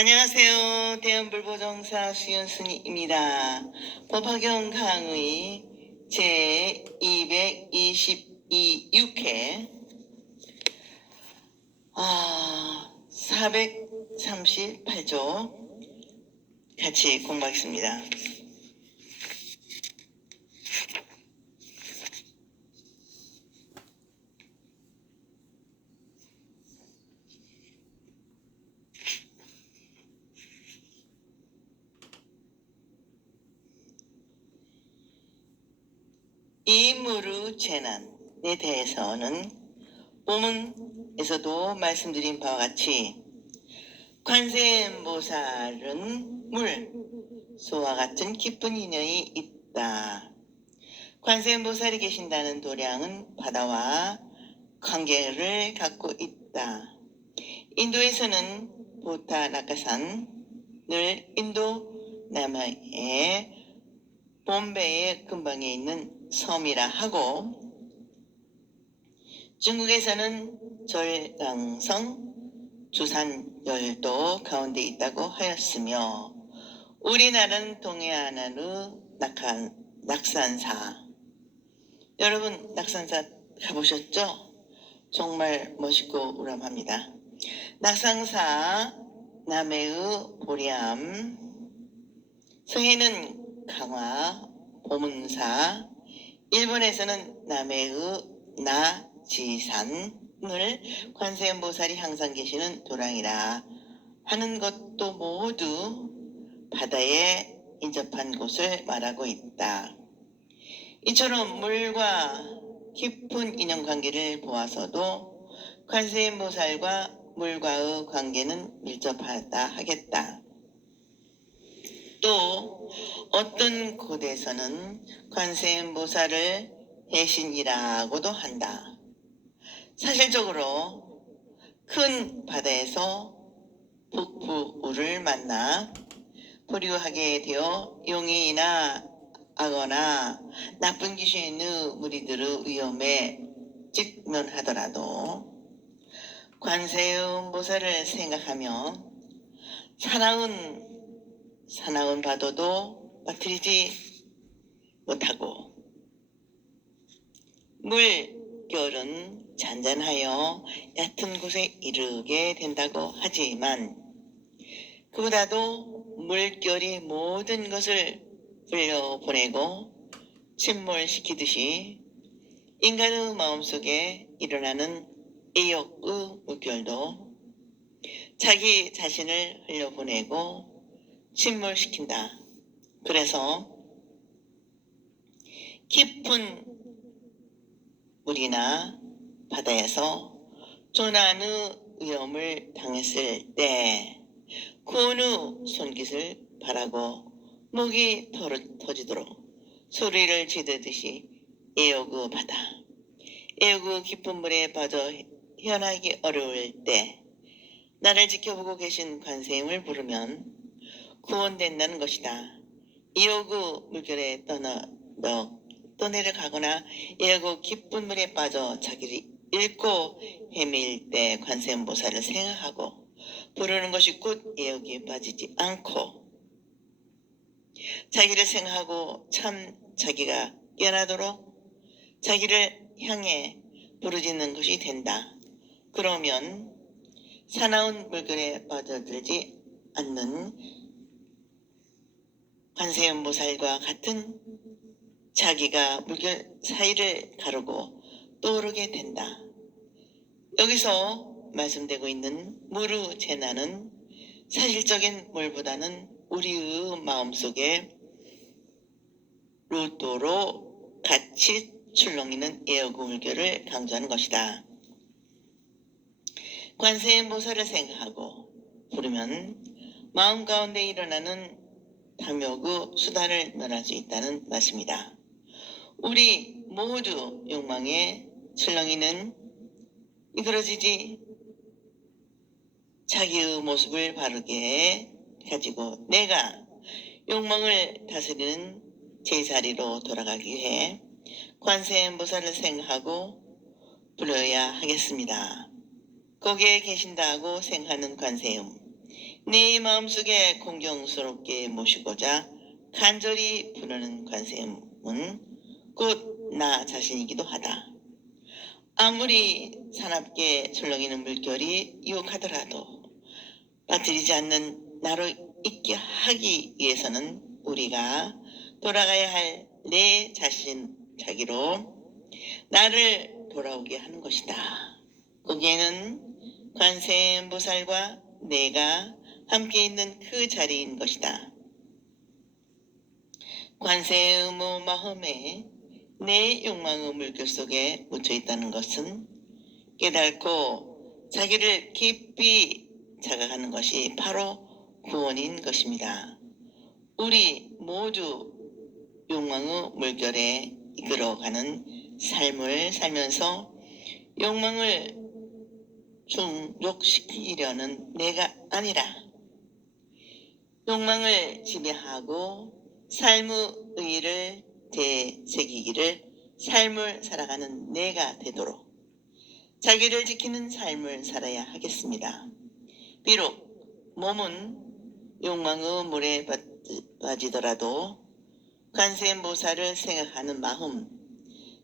안녕하세요. 대한불보정사 수연순이입니다. 법화경 강의 제222회 438조 같이 공부하겠습니다. 이무르 재난에 대해서는 본문에서도 말씀드린 바와 같이 관세음보살은 물, 소와 같은 기쁜 인연이 있다. 관세음보살이 계신다는 도량은 바다와 관계를 갖고 있다. 인도에서는 보타 나카산을 인도 남해의 봄베이의 근방에 있는 섬이라 하고, 중국에서는 절강성 주산열도 가운데 있다고 하였으며, 우리나라는 동해안의 낙산사, 여러분 낙산사 가보셨죠? 정말 멋있고 우람합니다. 낙산사 남해의 보리암, 서해는 강화, 보문사, 일본에서는 남해의 나지산을 관세음보살이 항상 계시는 도량이라 하는 것도 모두 바다에 인접한 곳을 말하고 있다. 이처럼 물과 깊은 인연관계를 보아서도 관세음보살과 물과의 관계는 밀접하다 하겠다. 또 어떤 곳에서는 관세음보살을 대신이라고도 한다. 사실적으로 큰 바다에서 북부우를 만나 보류하게 되어 용이나 악어나 나쁜 귀신의 무리들의 위험에 직면하더라도 관세음보살을 생각하며 사나운 파도도 빠뜨리지 못하고, 물결은 잔잔하여 얕은 곳에 이르게 된다고 하지만, 그보다도 물결이 모든 것을 흘려보내고 침몰시키듯이 인간의 마음속에 일어나는 애욕의 물결도 자기 자신을 흘려보내고 침몰시킨다. 그래서 깊은 물이나 바다에서 조난의 위험을 당했을 때 구원의 손깃을 바라고 목이 터지도록 소리를 지르듯이 애욕의 바다, 애욕의 깊은 물에 빠져 헤어나기 어려울 때 나를 지켜보고 계신 관세음을 부르면 구원된다는 것이다. 애욕의 물결에 떠내려가거나 애욕의 깊은 물에 빠져 자기를 잃고 헤맬 때 관세음보살을 생각하고 부르는 것이 곧 애욕에 빠지지 않고 자기를 생각하고 참 자기가 깨어나도록 자기를 향해 부르짖는 것이 된다. 그러면 사나운 물결에 빠져들지 않는 관세음보살과 같은 자기가 물결 사이를 가르고 떠오르게 된다. 여기서 말씀되고 있는 무르 재난은 사실적인 물보다는 우리의 마음속에 루도로 같이 출렁이는 애욕의 물결을 강조하는 것이다. 관세음보살을 생각하고 부르면 마음 가운데 일어나는 탐욕의 수단을 면할 수 있다는 말씀이다. 우리 모두 욕망에 출렁이는 이그러지지 자기의 모습을 바르게 가지고 내가 욕망을 다스리는 제자리로 돌아가기 위해 관세음보살을 생각하고 부려야 하겠습니다. 거기에 계신다고 생각하는 관세음, 네 마음속에 공경스럽게 모시고자 간절히 부르는 관세음은 곧 나 자신이기도 하다. 아무리 사납게 출렁이는 물결이 유혹하더라도 빠뜨리지 않는 나로 있게 하기 위해서는 우리가 돌아가야 할 내 자신 자기로 나를 돌아오게 하는 것이다. 거기에는 관세음보살과 내가 함께 있는 그 자리인 것이다. 관세음의 마음에 내 욕망의 물결 속에 묻혀 있다는 것은 깨닫고 자기를 깊이 자각하는 것이 바로 구원인 것입니다. 우리 모두 욕망의 물결에 이끌어가는 삶을 살면서 욕망을 충족시키려는 내가 아니라 욕망을 지배하고 삶의 의의를 되새기기를 삶을 살아가는 내가 되도록 자기를 지키는 삶을 살아야 하겠습니다. 비록 몸은 욕망의 물에 빠지더라도 관세음보살을 생각하는 마음,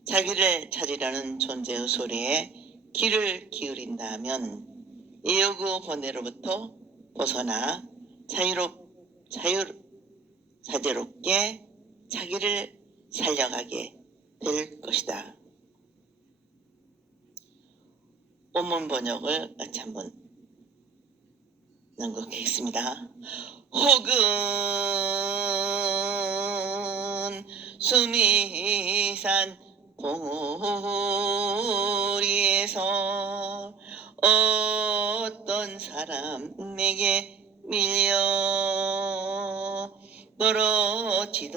자기를 찾으려는 존재의 소리에 귀를 기울인다면 애욕의 번뇌로부터 벗어나 자유롭게 자기를 살려가게 될 것이다. 원문 번역을 같이 한번 낭독하겠습니다. 혹은 수미산 봉우리에서 어떤 사람에게 밀려 떨어지더라도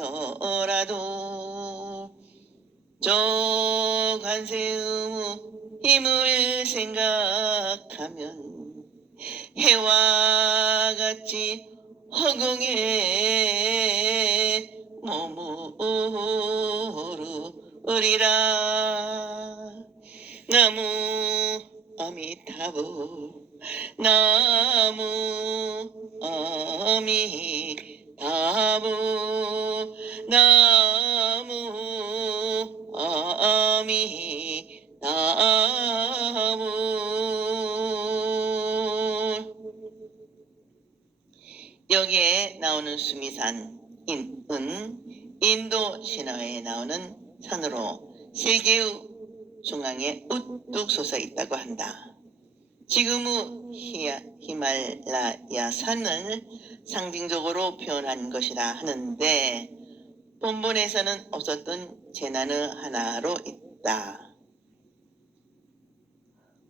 저 관세음의 힘을 생각하면 해와 같이 허공에 머무르리라. 나무 아미타불 나무 아미타불 나무 아미타불. 여기에 나오는 수미산은 인도 신화에 나오는 산으로 세계의 중앙에 우뚝 솟아 있다고 한다. 지금의 히말라야 산을 상징적으로 표현한 것이라 하는데 본문에서는 없었던 재난의 하나로 있다.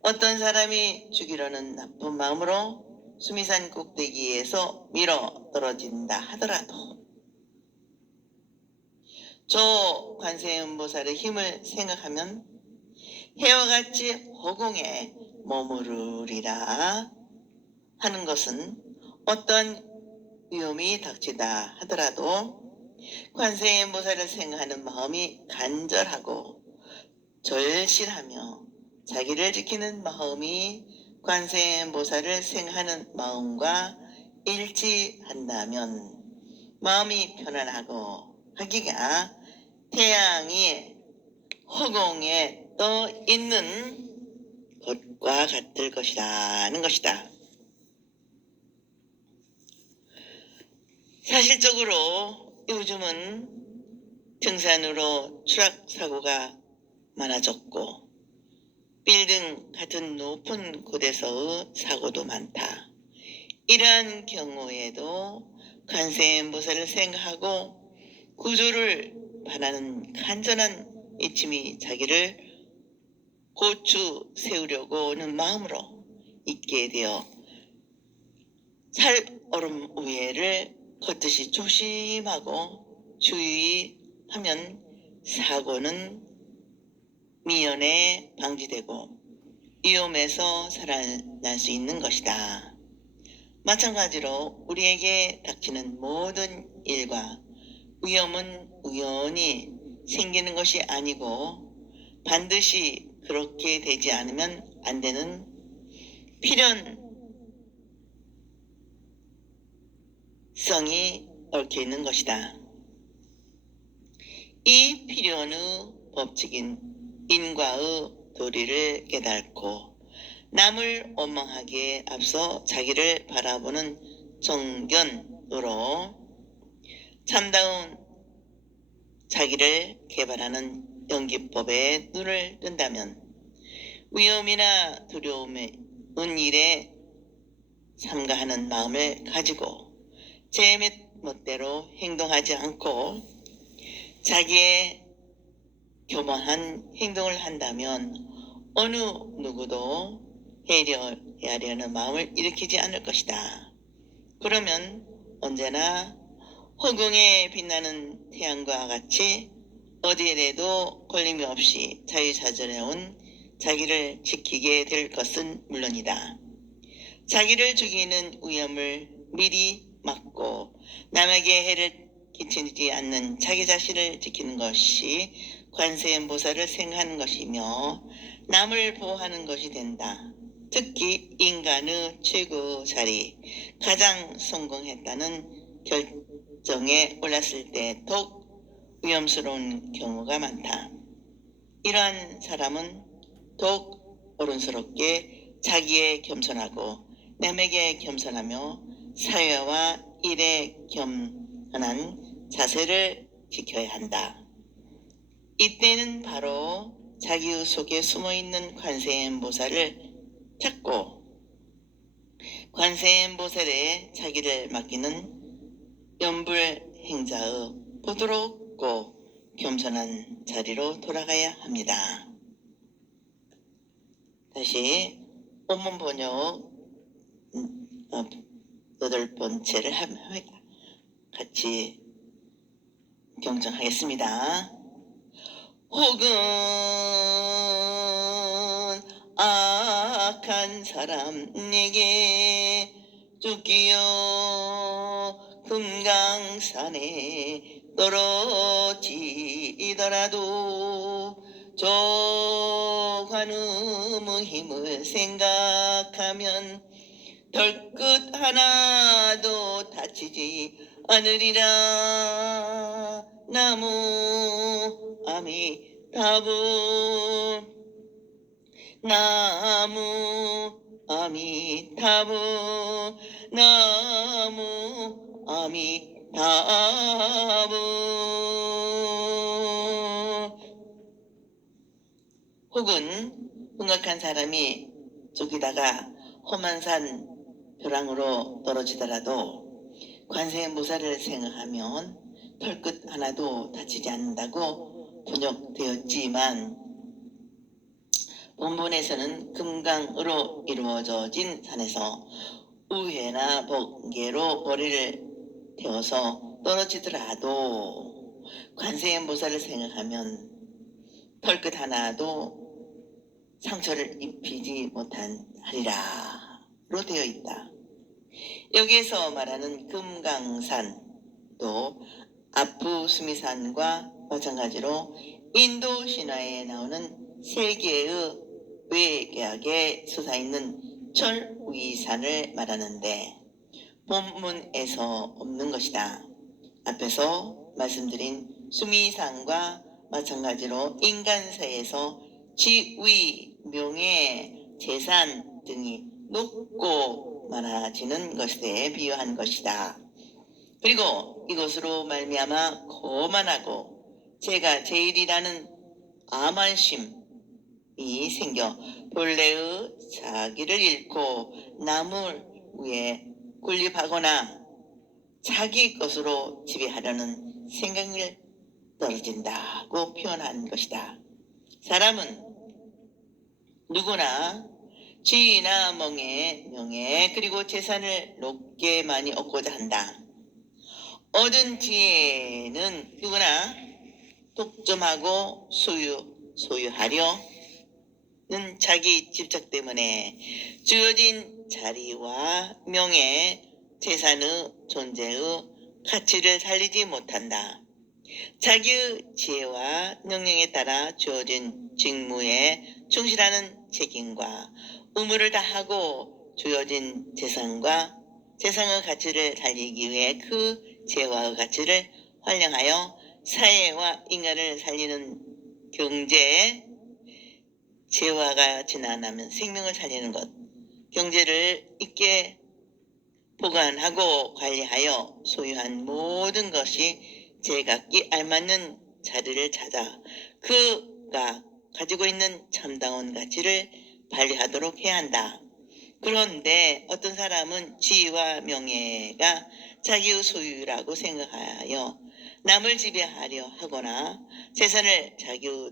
어떤 사람이 죽이려는 나쁜 마음으로 수미산 꼭대기에서 밀어 떨어진다 하더라도 저 관세음보살의 힘을 생각하면 해와 같이 허공에 머무르리라 하는 것은 어떤 위험이 닥치다 하더라도 관세음보살을 생각하는 마음이 간절하고 절실하며 자기를 지키는 마음이 관세음보살을 생각하는 마음과 일치한다면 마음이 편안하고 하기가 태양이 허공에 떠 있는 것과 같을 것이라는 것이다. 사실적으로 요즘은 등산으로 추락사고가 많아졌고 빌딩 같은 높은 곳에서의 사고도 많다. 이러한 경우에도 관세음보살을 생각하고 구조를 바라는 간절한 이침이 자기를 고추 세우려고 하는 마음으로 있게 되어 살얼음 위에를 걷듯이 조심하고 주의하면 사고는 미연에 방지되고 위험에서 살아날 수 있는 것이다. 마찬가지로 우리에게 닥치는 모든 일과 위험은 우연히 생기는 것이 아니고 반드시 그렇게 되지 않으면 안 되는 필연 얽혀 있는 것이다. 이 필연의 법칙인 인과의 도리를 깨닫고 남을 원망하기에 앞서 자기를 바라보는 정견으로 참다운 자기를 개발하는 연기법에 눈을 뜬다면 위험이나 두려움의 일에 삼가하는 마음을 가지고 제 멋대로 행동하지 않고 자기의 교만한 행동을 한다면 어느 누구도 해하려는 마음을 일으키지 않을 것이다. 그러면 언제나 허공에 빛나는 태양과 같이 어디에도 걸림이 없이 자유자재로운 자기를 지키게 될 것은 물론이다. 자기를 죽이는 위험을 미리 막고 남에게 해를 끼치지 않는 자기 자신을 지키는 것이 관세음보살을 생각하는 것이며 남을 보호하는 것이 된다. 특히 인간의 최고 자리, 가장 성공했다는 결정에 올랐을 때 더욱 위험스러운 경우가 많다. 이러한 사람은 더욱 어른스럽게 자기에 겸손하고 남에게 겸손하며 사회와 일에 겸손한 자세를 지켜야 한다. 이때는 바로 자기 속에 숨어있는 관세음보살을 찾고 관세음보살에 자기를 맡기는 연불행자의 부드럽고 겸손한 자리로 돌아가야 합니다. 다시 본문 번역 8번째를 같이 경청하겠습니다. 혹은 악한 사람에게 죽기여 금강산에 떨어지더라도 저 관음의 힘을 생각하면 덜끝 하나도 다치지 않으리라. 나무 아미타불 나무 아미타불 나무 아미타불. 혹은 흉악한 사람이 죽이다가 험한 산 벼랑으로 떨어지더라도 관세음보살을 생각하면 털끝 하나도 다치지 않는다고 번역되었지만 본문에서는 금강으로 이루어진 산에서 우회나 번개로 머리를 태워서 떨어지더라도 관세음보살을 생각하면 털끝 하나도 상처를 입히지 못한 하리라로 되어 있다. 여기에서 말하는 금강산도 아프수미산과 마찬가지로 인도 신화에 나오는 세 개의 외계학에 솟아있는 철위산을 말하는데 본문에서 없는 것이다. 앞에서 말씀드린 수미산과 마찬가지로 인간사에서 지위, 명예, 재산 등이 높고 많아지는 것에 비유한 것이다. 그리고 이것으로 말미암아 거만하고 제가 제일이라는 암환심이 생겨 본래의 자기를 잃고 남을 위해 군립하거나 자기 것으로 지배하려는 생각을 떨어진다고 표현한 것이다. 사람은 누구나 지위나 명예 그리고 재산을 높게 많이 얻고자 한다. 얻은 지혜는 누구나 독점하고 소유하려는 자기 집착 때문에 주어진 자리와 명예, 재산의 존재의 가치를 살리지 못한다. 자기의 지혜와 능력에 따라 주어진 직무에 충실하는 책임과 의무를 다하고 주어진 재산과 세상의 가치를 살리기 위해 그 재화의 가치를 활용하여 사회와 인간을 살리는 경제, 재화가 지나면 생명을 살리는 것, 경제를 있게 보관하고 관리하여 소유한 모든 것이 제각기 알맞는 자리를 찾아 그가 가지고 있는 참다운 가치를 발휘하도록 해야 한다. 그런데 어떤 사람은 지위와 명예가 자기의 소유라고 생각하여 남을 지배하려 하거나 재산을 자기의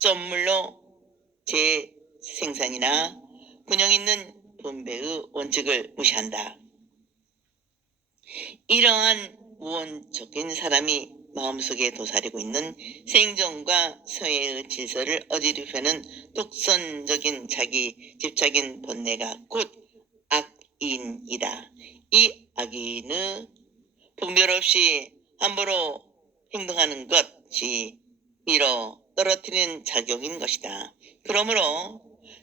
독점물로 재생산이나 균형 있는 분배의 원칙을 무시한다. 이러한 무원적인 사람이 마음속에 도사리고 있는 생존과 사회의 질서를 어지럽히는 독선적인 자기 집착인 본내가 곧 악인이다. 이 악인은 분별 없이 함부로 행동하는 것이 밀어 떨어뜨리는 작용인 것이다. 그러므로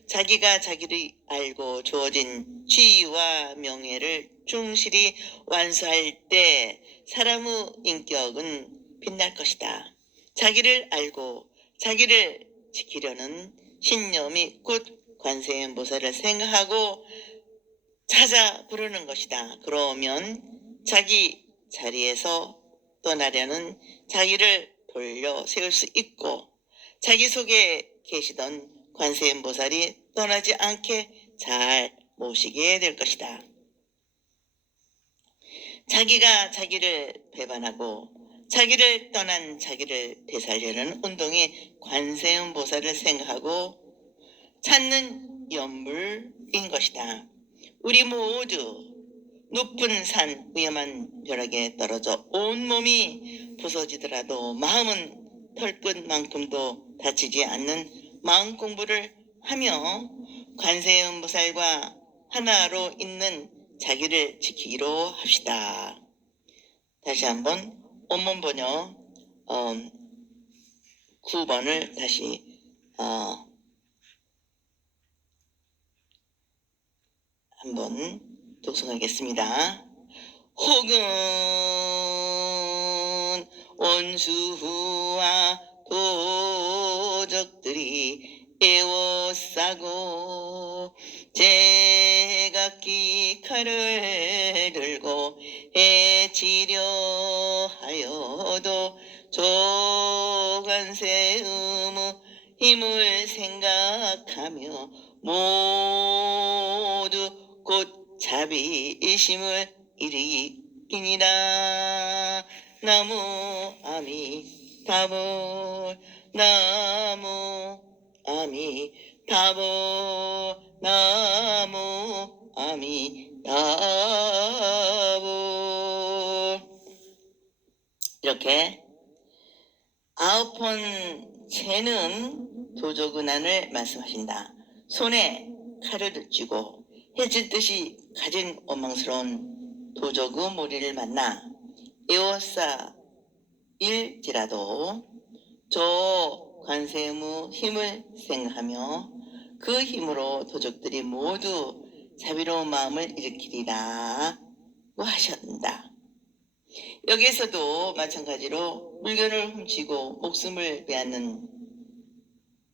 자기가 자기를 알고 주어진 지위와 명예를 충실히 완수할 때 사람의 인격은 빛날 것이다. 자기를 알고 자기를 지키려는 신념이 곧 관세음보살을 생각하고 찾아 부르는 것이다. 그러면 자기 자리에서 떠나려는 자기를 돌려 세울 수 있고 자기 속에 계시던 관세음보살이 떠나지 않게 잘 모시게 될 것이다. 자기가 자기를 배반하고 자기를 떠난 자기를 되살리려는 운동이 관세음보살을 생각하고 찾는 연물인 것이다. 우리 모두 높은 산 위험한 벼락에 떨어져 온몸이 부서지더라도 마음은 털끝만큼도 다치지 않는 마음 공부를 하며 관세음보살과 하나로 있는 자기를 지키기로 합시다. 다시 한번 원문 번역 9번을 다시 한번 독송하겠습니다. 혹은 원수와 도적들이 에워싸고 제각기 칼을 들고 해치려 하여도 조관세음의 힘을 생각하며 모두 곧 자비심을 일으키니라. 나무 아미타불 나무 아미타불 나무 아미타불. 이렇게 9번 채는 도적은안을 말씀하신다. 손에 칼을 쥐고 해질 듯이 가진 원망스러운 도적의 무리를 만나 에워싸 일지라도 저 관세음의 힘을 생각하며 그 힘으로 도적들이 모두 자비로운 마음을 일으키리라 고 하셨다. 여기에서도 마찬가지로 물건을 훔치고 목숨을 빼앗는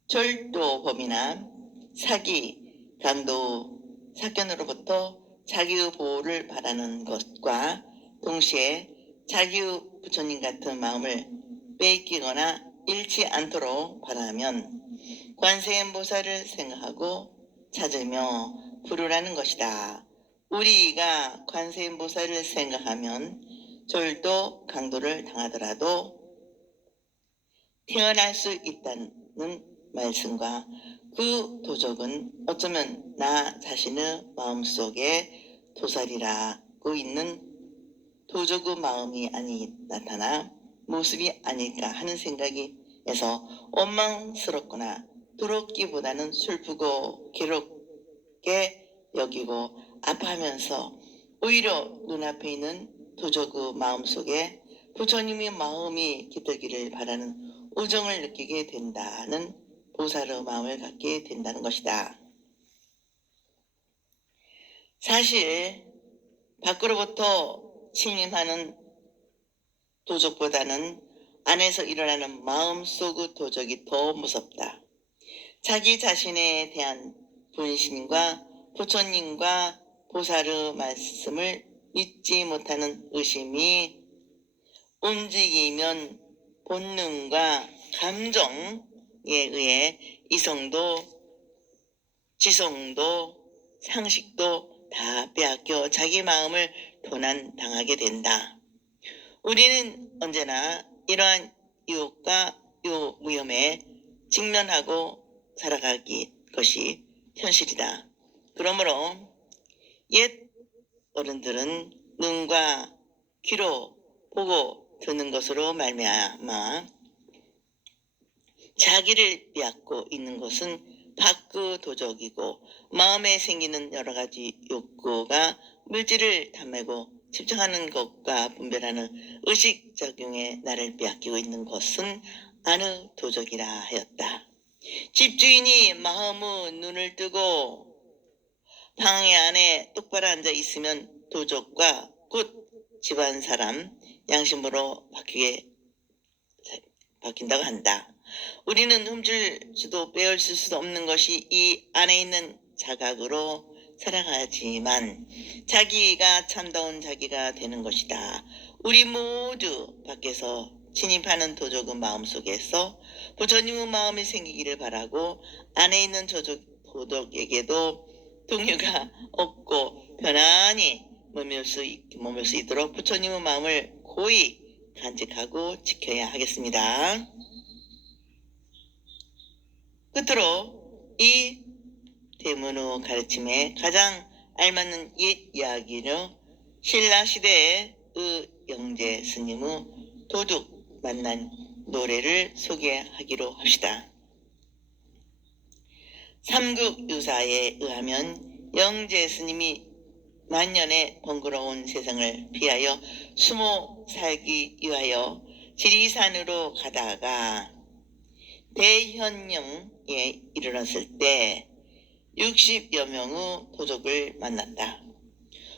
절도범이나 사기, 강도, 사견으로부터 자기의 보호를 바라는 것과 동시에 자기의 부처님 같은 마음을 빼앗기거나 잃지 않도록 바라면 관세음보살을 생각하고 찾으며 부르라는 것이다. 우리가 관세음보살을 생각하면 절도, 강도를 당하더라도 태어날 수 있다는 말씀과 그 도적은 어쩌면 나 자신의 마음속에 도살이라고 있는 도적의 마음이 나타나 모습이 아닐까 하는 생각이 해서 원망스럽거나 두렵기보다는 슬프고 괴롭게 여기고 아파하면서 오히려 눈앞에 있는 도적의 마음속에 부처님의 마음이 깃들기를 바라는 우정을 느끼게 된다는 보살의 마음을 갖게 된다는 것이다. 사실 밖으로부터 침입하는 도적보다는 안에서 일어나는 마음속의 도적이 더 무섭다. 자기 자신에 대한 분신과 부처님과 보살의 말씀을 믿지 못하는 의심이 움직이면 본능과 감정에 의해 이성도 지성도 상식도 다 빼앗겨 자기 마음을 도난당하게 된다. 우리는 언제나 이러한 유혹과 위험에 직면하고 살아가기 것이 현실이다. 그러므로 옛 어른들은 눈과 귀로 보고 듣는 것으로 말미암아 자기를 빼앗고 있는 것은 밖의 도적이고 마음에 생기는 여러 가지 욕구가 물질을 탐내고 집착하는 것과 분별하는 의식작용에 나를 빼앗기고 있는 것은 안의 도적이라 하였다. 집주인이 마음의 눈을 뜨고 방해 안에 똑바로 앉아 있으면 도적과 곧 집안 사람 양심으로 바뀐다고 한다. 우리는 훔칠 수도 빼앗을 수도 없는 것이 이 안에 있는 자각으로 살아가지만 자기가 참다운 자기가 되는 것이다. 우리 모두 밖에서 진입하는 도적의 마음속에서 부처님의 마음이 생기기를 바라고 안에 있는 도적에게도 동요가 없고 편안히 머물 수 있도록 부처님의 마음을 고이 간직하고 지켜야 하겠습니다. 끝으로 이 대문의 가르침에 가장 알맞는 옛 이야기는 신라시대의 영재 스님의 도둑 만난 노래를 소개하기로 합시다. 삼국유사에 의하면 영재 스님이 만년의 번거로운 세상을 피하여 수모 살기 위하여 지리산으로 가다가 대현령에 이르렀을 때 60여 명의 도적을 만났다.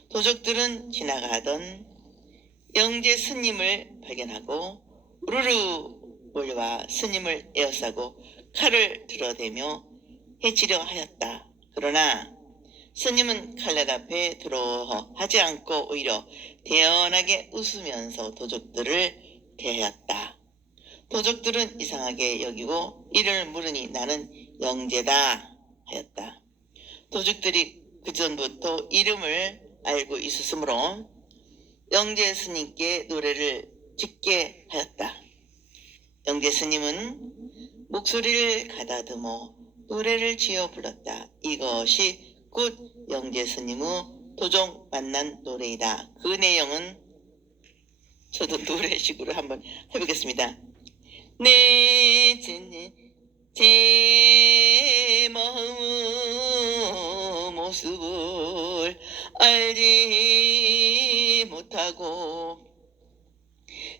도적들은 지나가던 영재 스님을 발견하고 우르르 몰려와 스님을 에워싸고 칼을 들어대며 해치려 하였다. 그러나 스님은 칼날 앞에 들어하지 않고 오히려 대연하게 웃으면서 도적들을 대하였다. 도적들은 이상하게 여기고 이를 물으니 나는 영재다 하였다. 도적들이 그전부터 이름을 알고 있었으므로 영재 스님께 노래를 짓게 하였다. 영재 스님은 목소리를 가다듬어 노래를 지어 불렀다. 이것이 곧 영재 스님의 도적 만난 노래이다. 그 내용은 저도 노래식으로 한번 해보겠습니다. 제 마음의 모습을 알지 못하고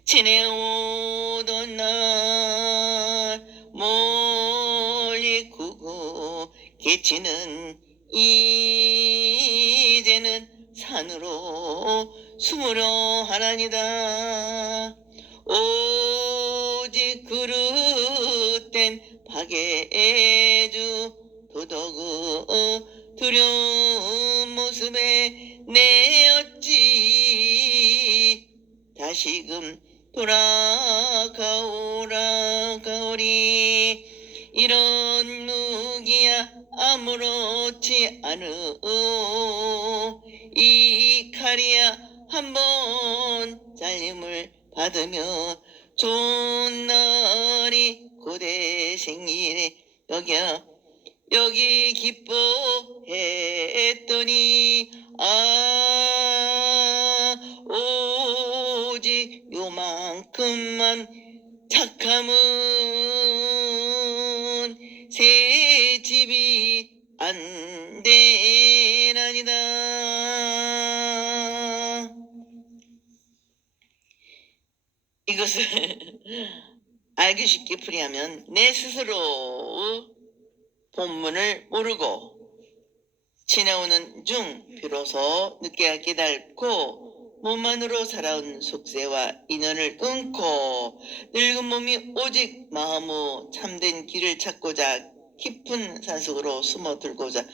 지내오던 날 멀리 크고 개치는 이제는 산으로 숨으려 하나니다. 오직 그릇된 박해주 도덕의 두려운 모습에 내 어찌 다시금 돌아가오리. 이런 무기야 아무렇지 않으오. 이 칼이야 한번 잘림을 받으며 좋은 날이 고대 생일에 여기 기뻐했더니 오직 요만큼만 착함은 새 집이 안 되나니다. 이것을 알기 쉽게 풀이하면 내 스스로 본문을 모르고 지나오는 중 비로소 늦게 깨닫고 몸만으로 살아온 속세와 인연을 끊고 늙은 몸이 오직 마음의 참된 길을 찾고자 깊은 산속으로 숨어들고자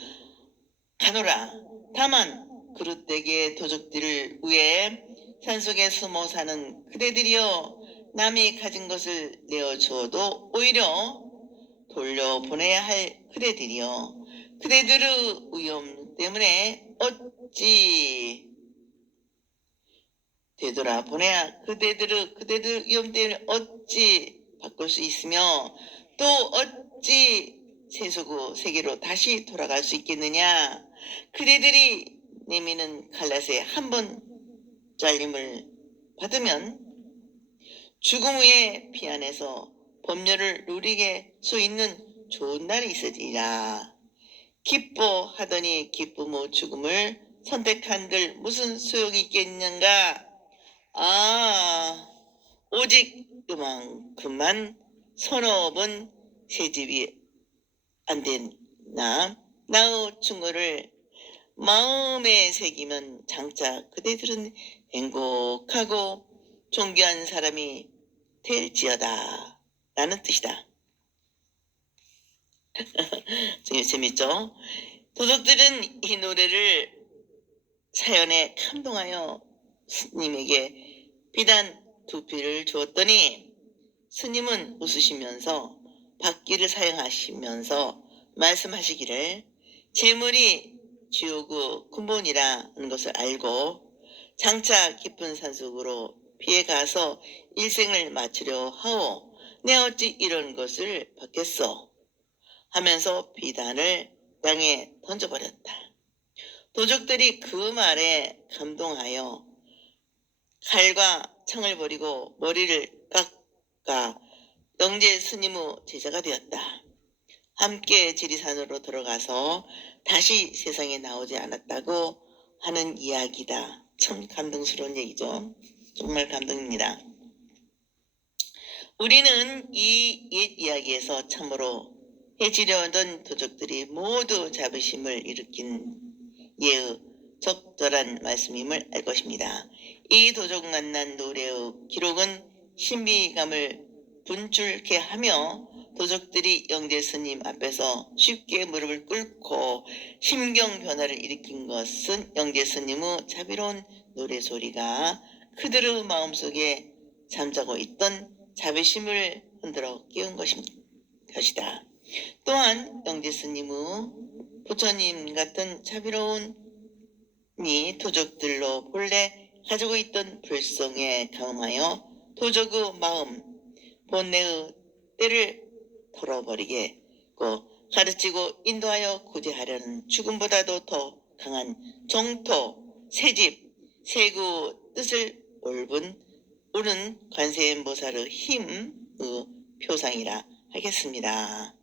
가노라. 다만 그릇되게 도적들을 위해 산속에 숨어 사는 그대들이여, 남이 가진 것을 내어주어도 오히려 돌려보내야 할 그대들이여, 그대들의 위험 때문에 어찌 되돌아보내야 그대들 위험 때문에 어찌 바꿀 수 있으며 또 어찌 세속의 세계로 다시 돌아갈 수 있겠느냐. 그대들이 내미는 칼날에 한 번 잘림을 받으면 죽음 후에 피안에서 법률을 누리게 수 있는 좋은 날이 있으리라. 기뻐하더니 기쁨의 죽음을 선택한들 무슨 소용이 있겠는가. 오직 그만큼만 선업은 새집이 안 되나. 나의 충고를 마음에 새기면 장차 그대들은 행복하고 존귀한 사람이 될지어다 라는 뜻이다. 재밌죠? 도둑들은 이 노래를 사연에 감동하여 스님에게 비단 2피를 주었더니 스님은 웃으시면서 박기를 사용하시면서 말씀하시기를 재물이 지옥의 근본이라는 것을 알고 장차 깊은 산속으로 피해가서 일생을 마치려 하오. 내 어찌 이런 것을 받겠소 하면서 비단을 땅에 던져버렸다. 도적들이 그 말에 감동하여 칼과 창을 버리고 머리를 깎아 영재 스님의 제자가 되었다. 함께 지리산으로 들어가서 다시 세상에 나오지 않았다고 하는 이야기다. 참 감동스러운 얘기죠. 정말 감동입니다. 우리는 이 옛 이야기에서 참으로 해지려 하던 도적들이 모두 자부심을 일으킨 예의 적절한 말씀임을 알 것입니다. 이 도적 만난 노래의 기록은 신비감을 분출케 하며 도적들이 영재 스님 앞에서 쉽게 무릎을 꿇고 심경 변화를 일으킨 것은 영재 스님의 자비로운 노래소리가 그들의 마음속에 잠자고 있던 자비심을 흔들어 깨운 것이다. 또한 영재 스님의 부처님 같은 자비로운 이 도적들로 본래 가지고 있던 불성에 감하여 도적의 마음 본래의 때를 털어버리겠고 가르치고 인도하여 구제하려는 죽음보다도 더 강한 정토, 새집, 세구 뜻을 옳은 관세음보살의 힘의 표상이라 하겠습니다.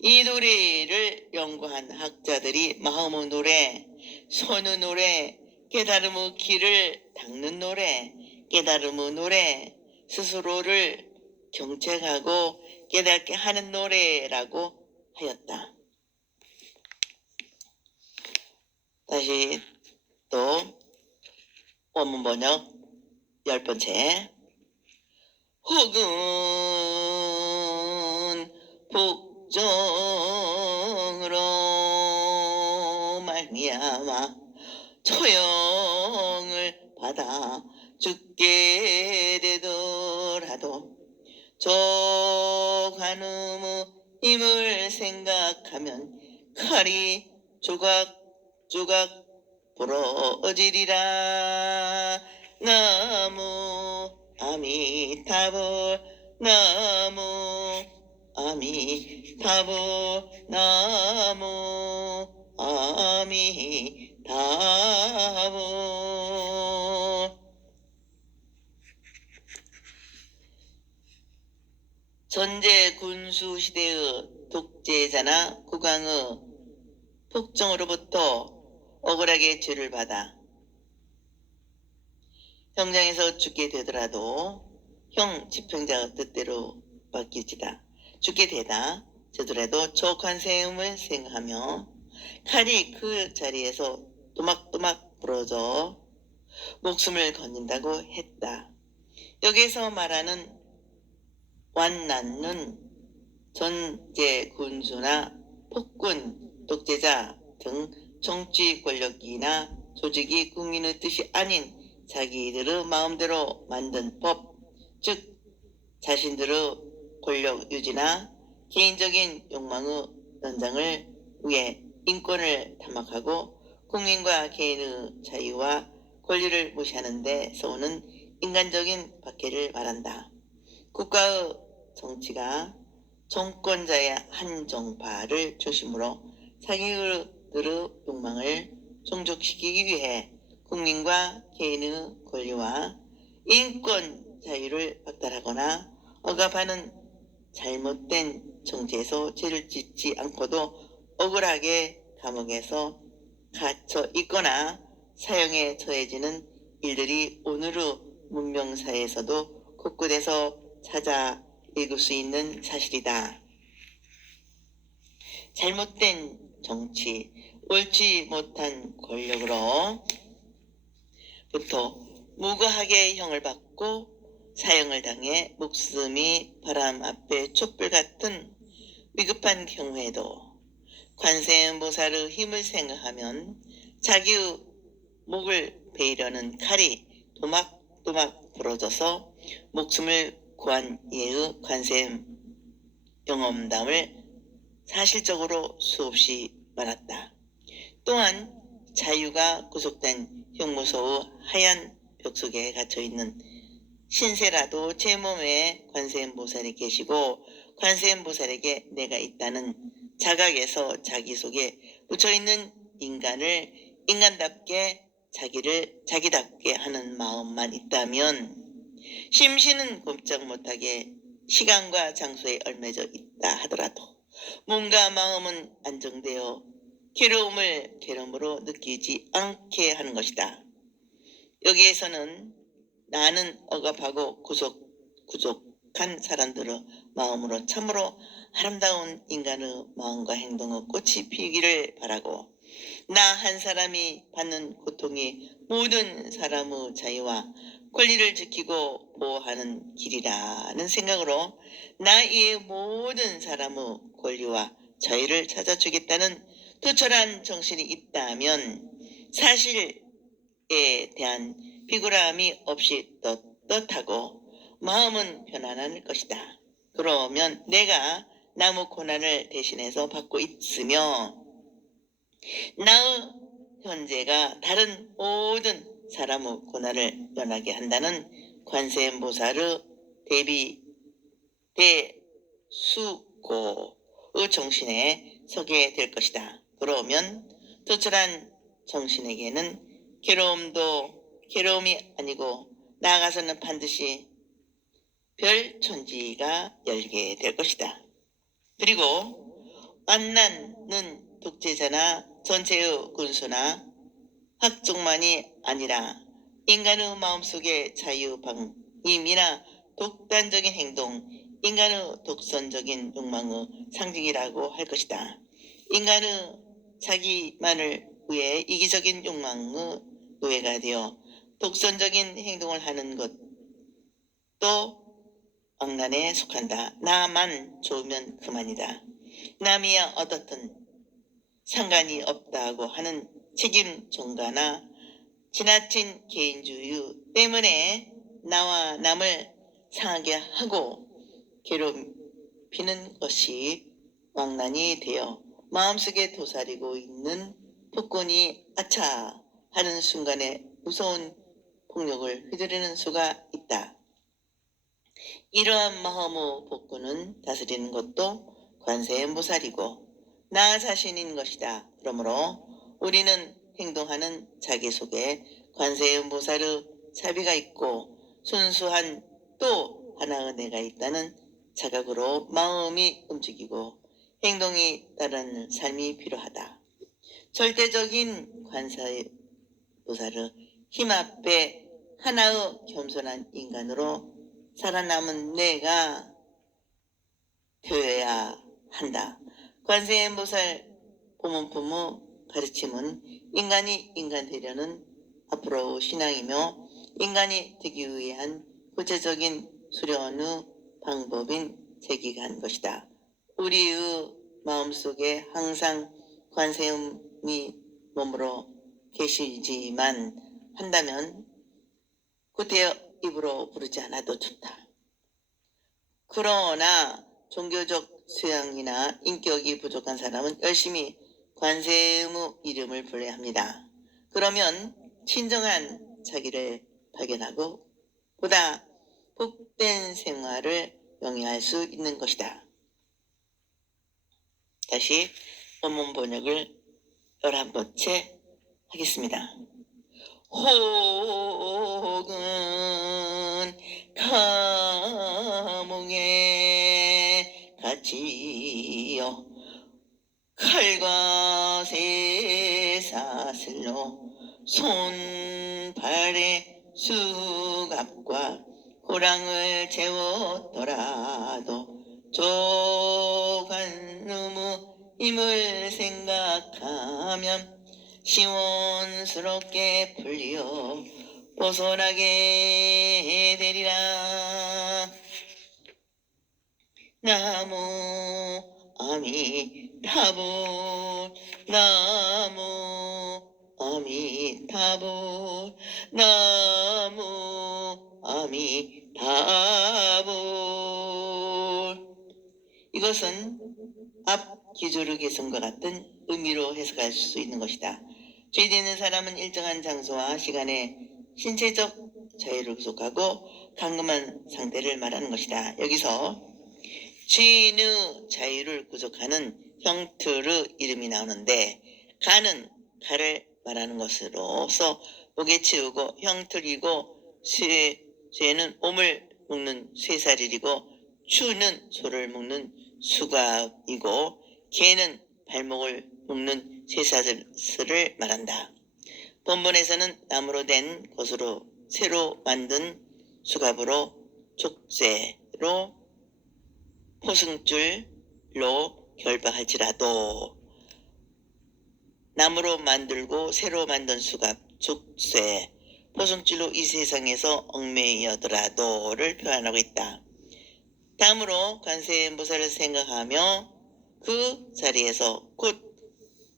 이 노래를 연구한 학자들이 마음의 노래, 손의 노래, 깨달음의 길을 닦는 노래, 깨달음의 노래, 스스로를 경책하고 깨닫게 하는 노래라고 하였다. 다시 또 원문 번역 10번째. 혹은 복종으로 말미암아 처형을 받아 죽게 되더라도 조관음의 힘을 생각하면 칼이 조각조각 부러지리라. 나무 아미타불 나무 아미타불 나무 아미타불. 전제 군수 시대의 독재자나 국왕의 폭정으로부터 억울하게 죄를 받아 형장에서 죽게 되더라도 형 집행자의 뜻대로 바뀌지다. 죽게 되다 되더라도 저 관세음을 생각하며 칼이 그 자리에서 또막또막 부러져 목숨을 건진다고 했다. 여기서 말하는 완난은 전제 군수나 폭군, 독재자 등 정치 권력이나 조직이 국민의 뜻이 아닌 자기들의 마음대로 만든 법, 즉 자신들의 권력 유지나 개인적인 욕망의 연장을 위해 인권을 타막하고 국민과 개인의 자유와 권리를 무시하는 데 서오는 인간적인 박해를 말한다. 국가의 정치가 정권자의 한정파를 중심으로 자기들의 욕망을 충족시키기 위해 국민과 개인의 권리와 인권 자유를 박탈하거나 억압하는 잘못된 정치에서 죄를 짓지 않고도 억울하게 감옥에서 갇혀 있거나 사형에 처해지는 일들이 오늘의 문명사회에서도 곳곳에서 찾아 읽을 수 있는 사실이다. 잘못된 정치, 옳지 못한 권력으로부터 무고하게 형을 받고 사형을 당해 목숨이 바람 앞에 촛불 같은 위급한 경우에도 관세음보살의 힘을 생각하면 자기의 목을 베이려는 칼이 도막도막 부러져서 목숨을 구한 이의 관세음 영험담을 사실적으로 수없이 말았다. 또한 자유가 구속된 형무소의 하얀 벽 속에 갇혀있는 신세라도 제 몸에 관세음보살이 계시고 관세음보살에게 내가 있다는 자각에서 자기 속에 묻혀있는 인간을 인간답게 자기를 자기답게 하는 마음만 있다면 심신은 꼼짝 못하게 시간과 장소에 얽매여 있다 하더라도 몸과 마음은 안정되어 괴로움을 괴로움으로 느끼지 않게 하는 것이다. 여기에서는 나는 억압하고 구족한 사람들의 마음으로 참으로 아름다운 인간의 마음과 행동의 꽃이 피기를 바라고 나 한 사람이 받는 고통이 모든 사람의 자유와 권리를 지키고 보호하는 길이라는 생각으로 나 이외의 모든 사람의 권리와 자유를 찾아주겠다는 투철한 정신이 있다면 사실에 대한 비굴함이 없이 떳떳하고 마음은 편안할 것이다. 그러면 내가 남의 고난을 대신해서 받고 있으며 나의 현재가 다른 모든 사람의 고난을 면하게 한다는 관세음보살의 대수고의 정신에 서게 될 것이다. 그러면 투철한 정신에게는 괴로움도 괴로움이 아니고 나아가서는 반드시 별천지가 열게 될 것이다. 그리고 만난은 독재자나 전체의 군수나 학종만이 아니라 인간의 마음속의 자유방임이나 독단적인 행동, 인간의 독선적인 욕망의 상징이라고 할 것이다. 인간의 자기만을 위해 이기적인 욕망의 노예가 되어 독선적인 행동을 하는 것도 악난에 속한다. 나만 좋으면 그만이다. 남이야 어떻든 상관이 없다고 하는 책임 전가나 지나친 개인주의 때문에 나와 남을 상하게 하고 괴롭히는 것이 왕난이 되어 마음속에 도사리고 있는 폭군이 아차 하는 순간에 무서운 폭력을 휘두르는 수가 있다. 이러한 마음의 폭군은 다스리는 것도 관세음보살이고 나 자신인 것이다. 그러므로 우리는 행동하는 자기 속에 관세음보살의 자비가 있고 순수한 또 하나의 내가 있다는 자각으로 마음이 움직이고 행동이 따르는 삶이 필요하다. 절대적인 관세음보살의 힘 앞에 하나의 겸손한 인간으로 살아남은 내가 되어야 한다. 관세음보살 고문부의 가르침은 인간이 인간 되려는 앞으로 신앙이며 인간이 되기 위한 구체적인 수련의 방법인 세기간 것이다. 우리의 마음속에 항상 관세음이 머물러 계시지만 한다면 구태여 입으로 부르지 않아도 좋다. 그러나 종교적 수양이나 인격이 부족한 사람은 열심히 관세음의 이름을 불러야 합니다. 그러면 진정한 자기를 발견하고 보다 복된 생활을 영위할 수 있는 것이다. 다시 원문 번역을 11번째 하겠습니다. 혹은 감옥에 갇히어 칼과 쇠사슬로 손발에 수갑과 호랑을 채웠더라도 조간음의 힘을 생각하면 시원스럽게 풀려 벗어나게 되리라. 나무 아미타불 나무 아미타불 나무 아미타불. 이것은 앞 기조를 개성과 같은 의미로 해석할 수 있는 것이다. 죄되는 사람은 일정한 장소와 시간에 신체적 자유를 구속하고 강금한 상태를 말하는 것이다. 여기서 죄인의 자유를 구속하는 형틀의 이름이 나오는데 가는 가를 말하는 것으로서 목에 채우고 형틀이고 쇠는 옴을 묶는 쇠사슬이고 추는 소를 묶는 수갑이고 개는 발목을 묶는 쇠사슬을 말한다. 본문에서는 나무로 된 것으로 새로 만든 수갑으로 족쇄로 포승줄로 결박할지라도 나무로 만들고 새로 만든 수갑, 족쇄, 포승줄로 이 세상에서 얽매이더라도를 표현하고 있다. 다음으로 관세음보살을 생각하며 그 자리에서 곧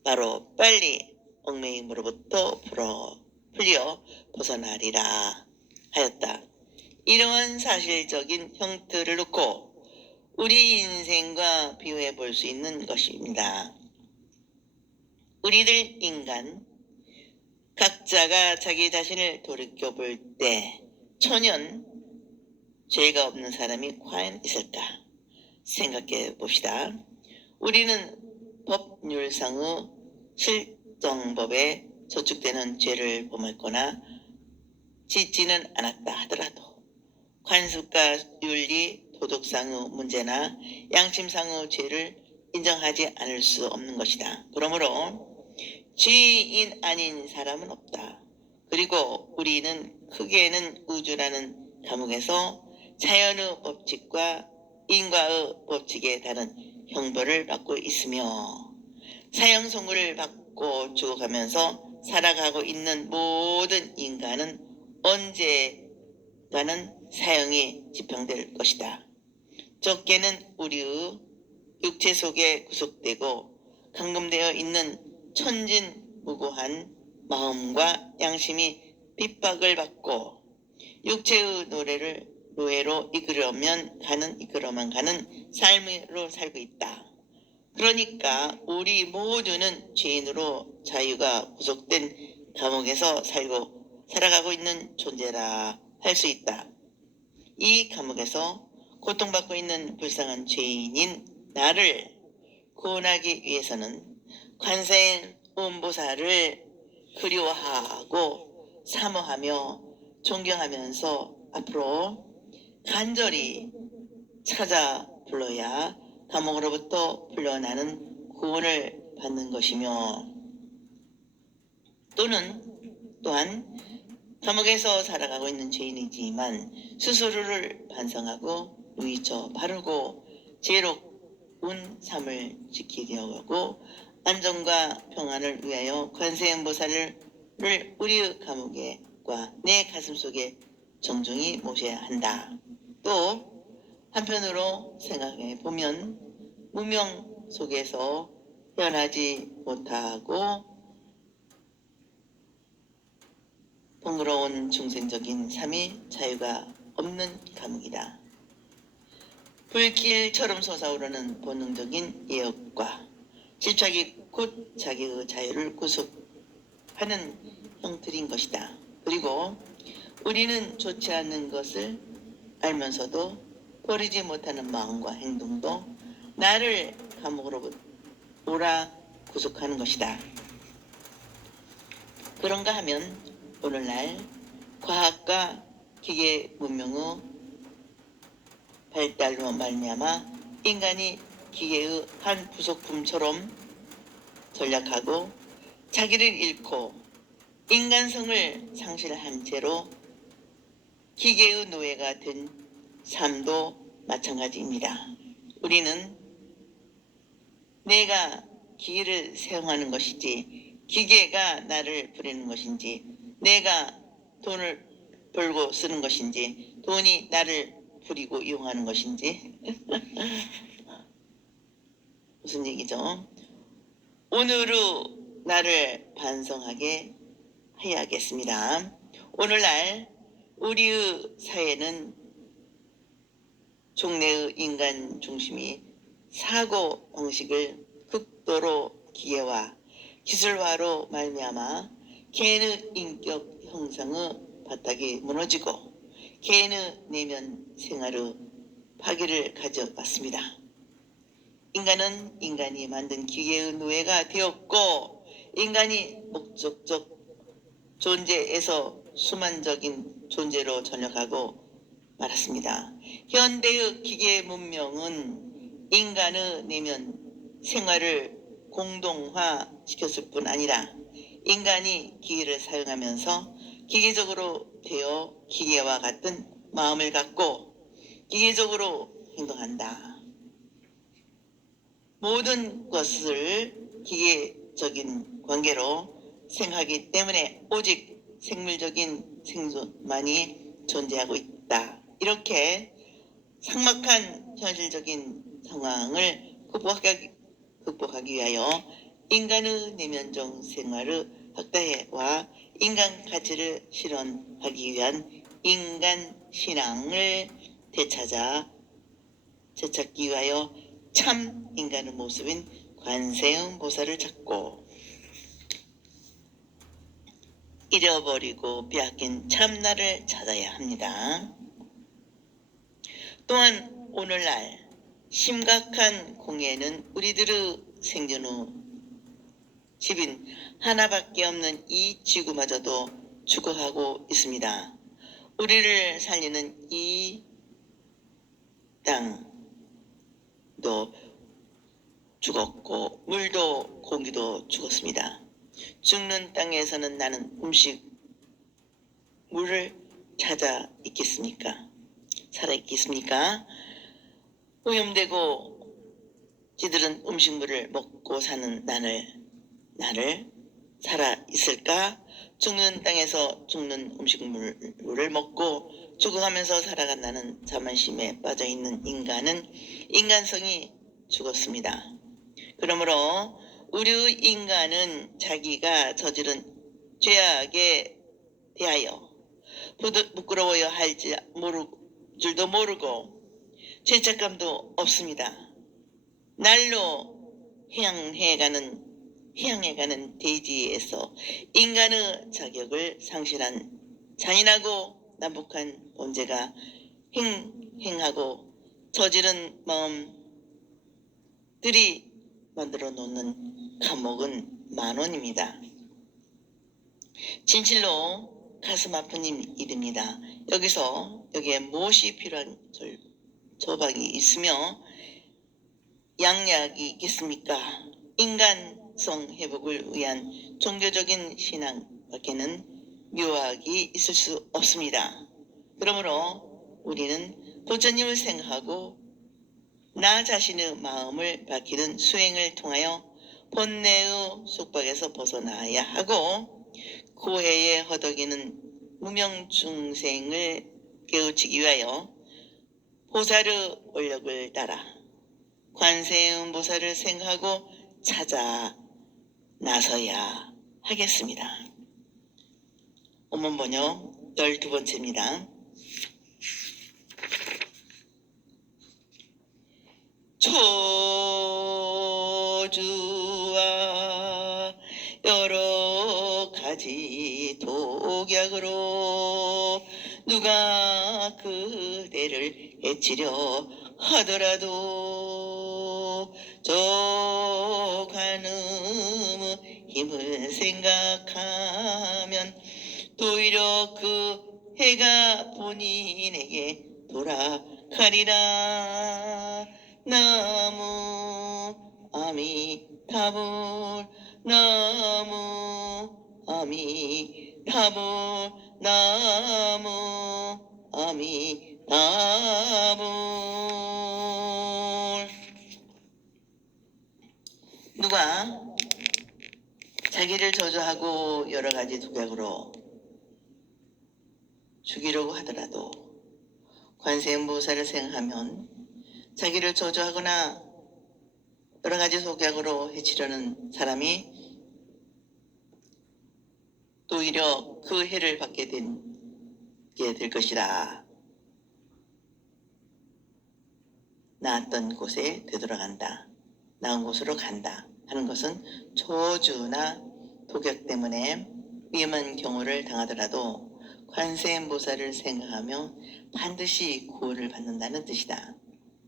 바로 빨리 얽매임으로부터 풀려 벗어나리라 하였다. 이러한 사실적인 형태를 놓고 우리 인생과 비교해 볼 수 있는 것입니다. 우리들 인간 각자가 자기 자신을 돌이켜볼 때 천연 죄가 없는 사람이 과연 있을까 생각해 봅시다. 우리는 법률상의 실정법에 저축되는 죄를 범했거나 짓지는 않았다 하더라도 관습과 윤리, 도덕상의 문제나 양심상의 죄를 인정하지 않을 수 없는 것이다. 그러므로 죄인 아닌 사람은 없다. 그리고 우리는 크게는 우주라는 감옥에서 자연의 법칙과 인과의 법칙에 다른 형벌을 받고 있으며 사형 선고를 받고 죽어가면서 살아가고 있는 모든 인간은 언젠가는 사형이 집행될 것이다. 적게는 우리의 육체 속에 구속되고 감금되어 있는 천진무구한 마음과 양심이 핍박을 받고 육체의 노예로 이끌어만 가는 삶으로 살고 있다. 그러니까 우리 모두는 죄인으로 자유가 구속된 감옥에서 살아가고 있는 존재라 할 수 있다. 이 감옥에서 고통받고 있는 불쌍한 죄인인 나를 구원하기 위해서는 관세음 보살을 그리워하고 사모하며 존경하면서 앞으로 간절히 찾아 불러야 감옥으로부터 풀려나는 구원을 받는 것이며 또한 감옥에서 살아가고 있는 죄인이지만 스스로를 반성하고 누이쳐 바르고 지혜로운 삶을 지키려고 안정과 평안을 위하여 관세음보살을 우리의 감옥에과 내 가슴속에 정중히 모셔야 한다. 또 한편으로 생각해 보면 무명 속에서 태어나지 못하고 번거로운 중생적인 삶이 자유가 없는 감옥이다. 불길처럼 솟아오르는 본능적인 예욕과 집착이 곧 자기의 자유를 구속하는 형틀인 것이다. 그리고 우리는 좋지 않은 것을 알면서도 버리지 못하는 마음과 행동도 나를 감옥으로 구속하는 것이다. 그런가 하면 오늘날 과학과 기계 문명의 발달로 말미암아 인간이 기계의 한 부속품처럼 전락하고 자기를 잃고 인간성을 상실한 채로 기계의 노예가 된 삶도 마찬가지입니다. 우리는 내가 기계를 사용하는 것이지 기계가 나를 부리는 것인지, 내가 돈을 벌고 쓰는 것인지 돈이 나를 부리고 이용하는 것인지 무슨 얘기죠? 오늘의 나를 반성하게 해야겠습니다. 오늘날 우리의 사회는 종래의 인간 중심이 사고 방식을 극도로 기계화, 기술화로 말미암아 개인의 인격 형성의 바닥이 무너지고 개인의 내면 생활의 파괴를 가져왔습니다. 인간은 인간이 만든 기계의 노예가 되었고 인간이 목적적 존재에서 수만적인 존재로 전역하고 말았습니다. 현대의 기계 문명은 인간의 내면 생활을 공동화시켰을 뿐 아니라 인간이 기계를 사용하면서 기계적으로 되어 기계와 같은 마음을 갖고 기계적으로 행동한다. 모든 것을 기계적인 관계로 생각하기 때문에 오직 생물적인 생존만이 존재하고 있다. 이렇게 삭막한 현실적인 상황을 극복하기 위하여 인간의 내면적 생활의 확대와 인간 가치를 실현하기 위한 인간 신앙을 되찾기 위하여 참 인간의 모습인 관세음보살을 찾고 잃어버리고 빼앗긴 참나를 찾아야 합니다. 또한 오늘날 심각한 공해는 우리들의 생존의 집인 하나밖에 없는 이 지구마저도 죽어가고 있습니다. 우리를 살리는 이 땅도 죽었고 물도 공기도 죽었습니다. 죽는 땅에서는 나는 물을 찾아 있겠습니까? 살아 있겠습니까? 오염되고 지들은 음식물을 먹고 사는 나를 살아 있을까? 죽는 땅에서 죽는 음식물을 먹고 죽어가면서 살아간 나는 자만심에 빠져있는 인간은 인간성이 죽었습니다. 그러므로 우리 인간은 자기가 저지른 죄악에 대하여 부끄러워야 할 줄도 모르고 죄책감도 없습니다. 날로 향해가는 대지에서 인간의 자격을 상실한 잔인하고 남북한 범죄가 행하고 저지른 마음들이 만들어 놓는 감옥은 만원입니다. 진실로 가슴 아픈 일입니다. 여기에 무엇이 필요한 조방이 있으며 양약이 있겠습니까? 인간성 회복을 위한 종교적인 신앙 밖에는 묘학이 있을 수 없습니다. 그러므로 우리는 부처님을 생각하고 나 자신의 마음을 밝히는 수행을 통하여 본내의 속박에서 벗어나야 하고 고해에 허덕이는 무명중생을 깨우치기 위하여 보살의 원력을 따라 관세음보살을 생각하고 찾아 나서야 하겠습니다. 원문번역 12번째입니다. 초주와 여러 가지 독약으로 누가 그대를 해치려 하더라도 저 관음의 힘을 생각하면 도리어 그 해가 본인에게 돌아가리라. 나무 아미타불 나무 아미타불 나무 아미타불. 누가 자기를 저주하고 여러 가지 독약으로 죽이려고 하더라도 관세음보살을 생각하면 자기를 저주하거나 여러 가지 독약으로 해치려는 사람이 또 오히려 그 해를 받게 될 것이라. 나았던 곳에 되돌아간다. 나은 곳으로 간다 하는 것은 저주나 독약 때문에 위험한 경우를 당하더라도 관세음보살을 생각하며 반드시 구원을 받는다는 뜻이다.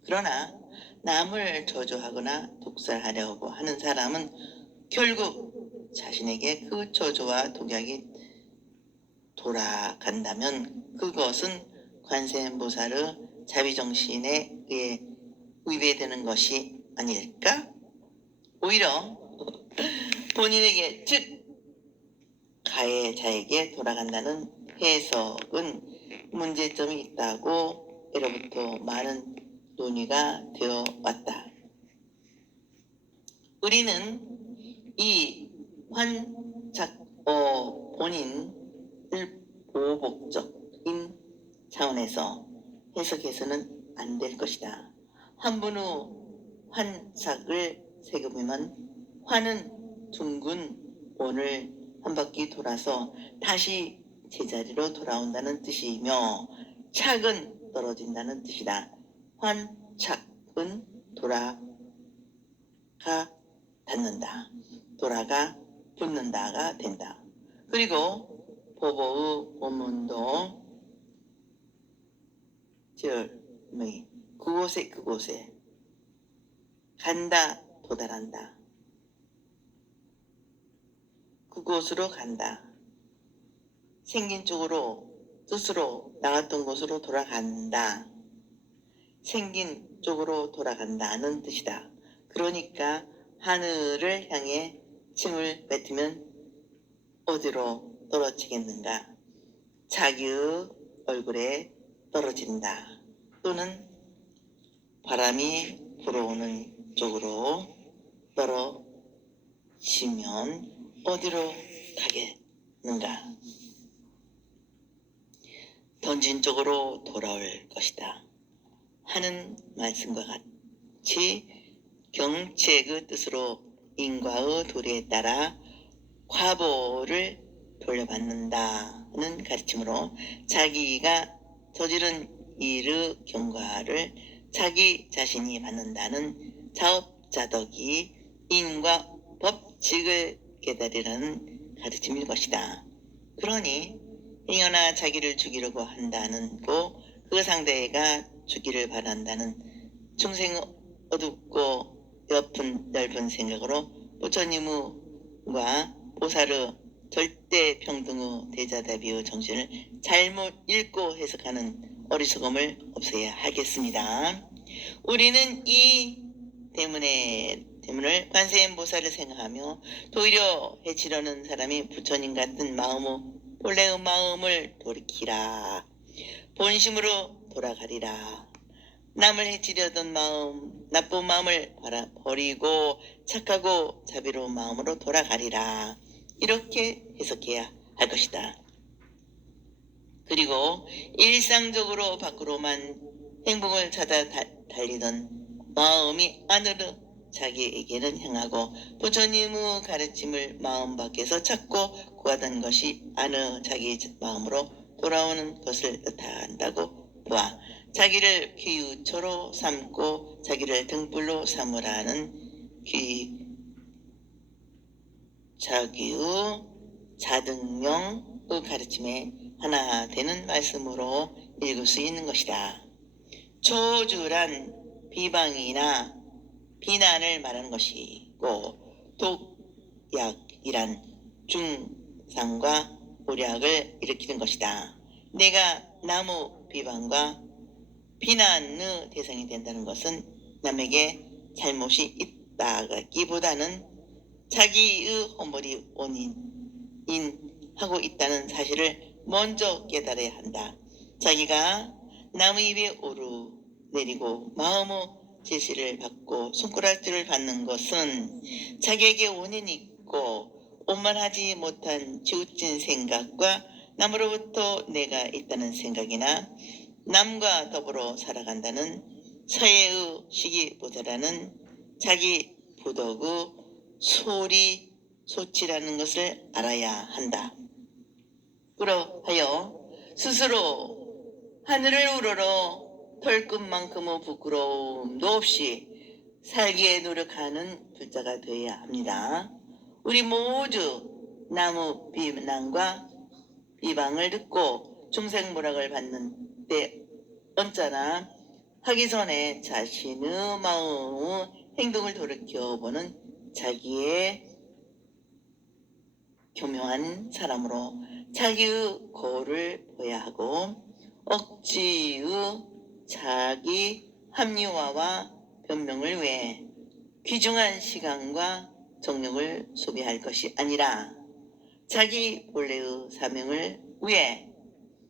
그러나 남을 저주하거나 독살하려고 하는 사람은 결국 자신에게 그 저주와 독약이 돌아간다면 그것은 관세음보살의 자비정신에 의해 위배되는 것이 아닐까? 오히려 본인에게 즉 가해자에게 돌아간다는 해석은 문제점이 있다고 예로부터 많은 논의가 되어 왔다. 우리는 이 환착어 본인을 보호 목적인 차원에서 해석해서는 안 될 것이다. 환분 후 환착을 새겨보면 환은 둥근 원을 한 바퀴 돌아서 다시 제자리로 돌아온다는 뜻이며 착은 떨어진다는 뜻이다. 환착은 돌아가 닿는다. 돌아가 붙는다가 된다. 그리고 보보의 원문도 그곳에 간다 도달한다. 그곳으로 간다. 생긴 쪽으로 뜻으로 나갔던 곳으로 돌아간다. 생긴 쪽으로 돌아간다는 뜻이다. 그러니까 하늘을 향해 침을 뱉으면 어디로 떨어지겠는가? 자기의 얼굴에 떨어진다. 또는 바람이 불어오는 쪽으로 떨어지면 어디로 가겠는가? 던진 쪽으로 돌아올 것이다 하는 말씀과 같이 경책의 뜻으로 인과의 도리에 따라 과보를 돌려받는다는 가르침으로 자기가 저지른 일의 경과를 자기 자신이 받는다는 자업자덕이 인과 법칙을 깨달으라는 가르침일 것이다. 그러니 행여나 자기를 죽이려고 한다는 그 상대가 죽기를 바란다는 중생의 어둡고 넓은 생각으로 부처님과 보살의 절대 평등의 대자다비의 정신을 잘못 읽고 해석하는 어리석음을 없애야 하겠습니다. 우리는 이 때문을 관세음보살을 생각하며 도리어 해치려는 사람이 부처님 같은 본래의 마음을 돌이키라. 본심으로 돌아가리라. 남을 해치려던 마음, 나쁜 마음을 버리고 착하고 자비로운 마음으로 돌아가리라. 이렇게 해석해야 할 것이다. 그리고 일상적으로 밖으로만 행복을 찾아 달리던 마음이 안으로 자기에게는 향하고 부처님의 가르침을 마음 밖에서 찾고 구하던 것이 안의 자기 마음으로 돌아오는 것을 뜻한다고 보아 자기를 귀유처로 삼고 자기를 등불로 삼으라는 자기의 자등령의 가르침에 하나 되는 말씀으로 읽을 수 있는 것이다. 초주란 비방이나 비난을 말하는 것이고 독약이란 중상과 오략을 일으키는 것이다. 내가 나무 비방과 비난의 대상이 된다는 것은 남에게 잘못이 있다기보다는 자기의 허물이 원인하고 있다는 사실을 먼저 깨달아야 한다. 자기가 남의 입에 오르내리고 마음의 제시를 받고 손가락질을 받는 것은 자기에게 원인이 있고 원만하지 못한 치우친 생각과 남으로부터 내가 있다는 생각이나 남과 더불어 살아간다는 사회의 시기보다는 자기 부덕의 소치라는 것을 알아야 한다. 그러하여 스스로 하늘을 우러러 털끝만큼의 부끄러움도 없이 살기에 노력하는 불자가 되어야 합니다. 우리 모두 남의 비난과 비방을 듣고 중생모락을 받는 때 언짢아 하기 전에 자신의 마음의 행동을 돌이켜보는 자기의 교묘한 사람으로 자기의 거울을 보아야 하고 억지의 자기 합리화와 변명을 위해 귀중한 시간과 정력을 소비할 것이 아니라 자기 본래의 사명을 위해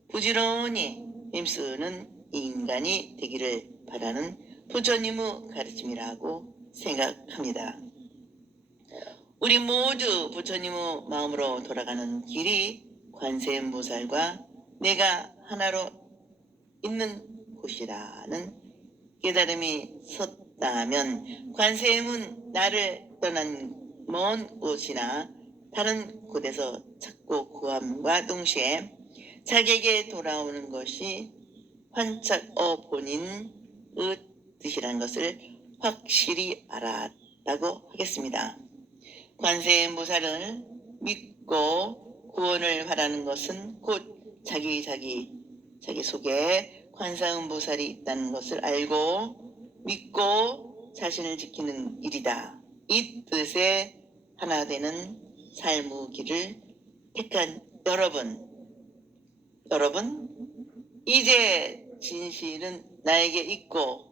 부지런히 힘쓰는 인간이 되기를 바라는 부처님의 가르침이라고 생각합니다. 우리 모두 부처님의 마음으로 돌아가는 길이 관세음보살과 내가 하나로 있는 곳이라는 깨달음이 섰다면 관세음은 나를 떠난 먼 곳이나 다른 곳에서 찾고 구함과 동시에 자기에게 돌아오는 것이 환착어 본인의 뜻이라는 것을 확실히 알았다고 하겠습니다. 관세음보살을 믿고 구원을 바라는 것은 곧 자기 속에 관세음보살이 있다는 것을 알고 믿고 자신을 지키는 일이다. 이 뜻에 하나 되는 삶의 길을 택한 여러분, 이제 진실은 나에게 있고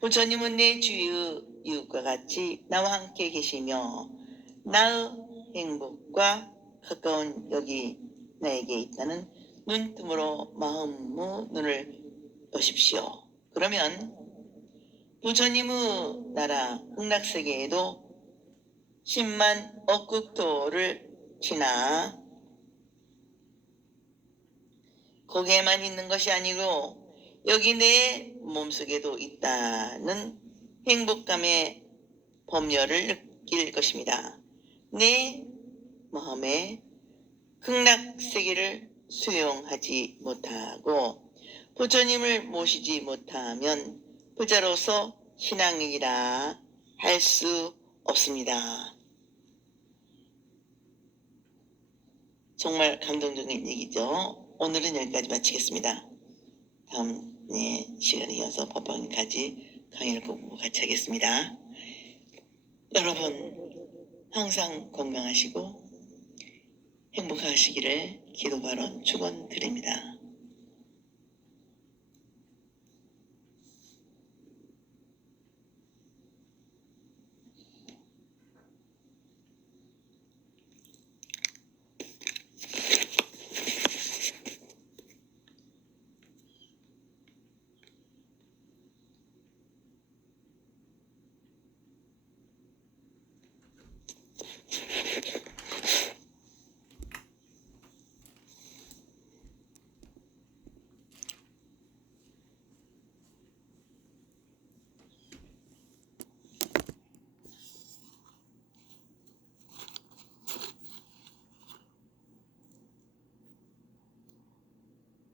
부처님은 내 주위의 이웃과 같이 나와 함께 계시며 나의 행복과 가까운 여기 나에게 있다는 눈뜨므로 마음의 눈을 여십시오. 그러면 부처님의 나라 극락세계에도 10만 억국토를 지나 거기에만 있는 것이 아니고 여기 내 몸속에도 있다는 행복감의 법열을 느낄 것입니다. 내 마음에 극락세계를 수용하지 못하고 부처님을 모시지 못하면 부자로서 신앙이라 할 수 없습니다. 정말 감동적인 얘기죠. 오늘은 여기까지 마치겠습니다. 다음 시간에 이어서 법방까지 강의를 보고 같이 하겠습니다. 여러분 항상 건강하시고 행복하시기를 기도 발언 축원드립니다.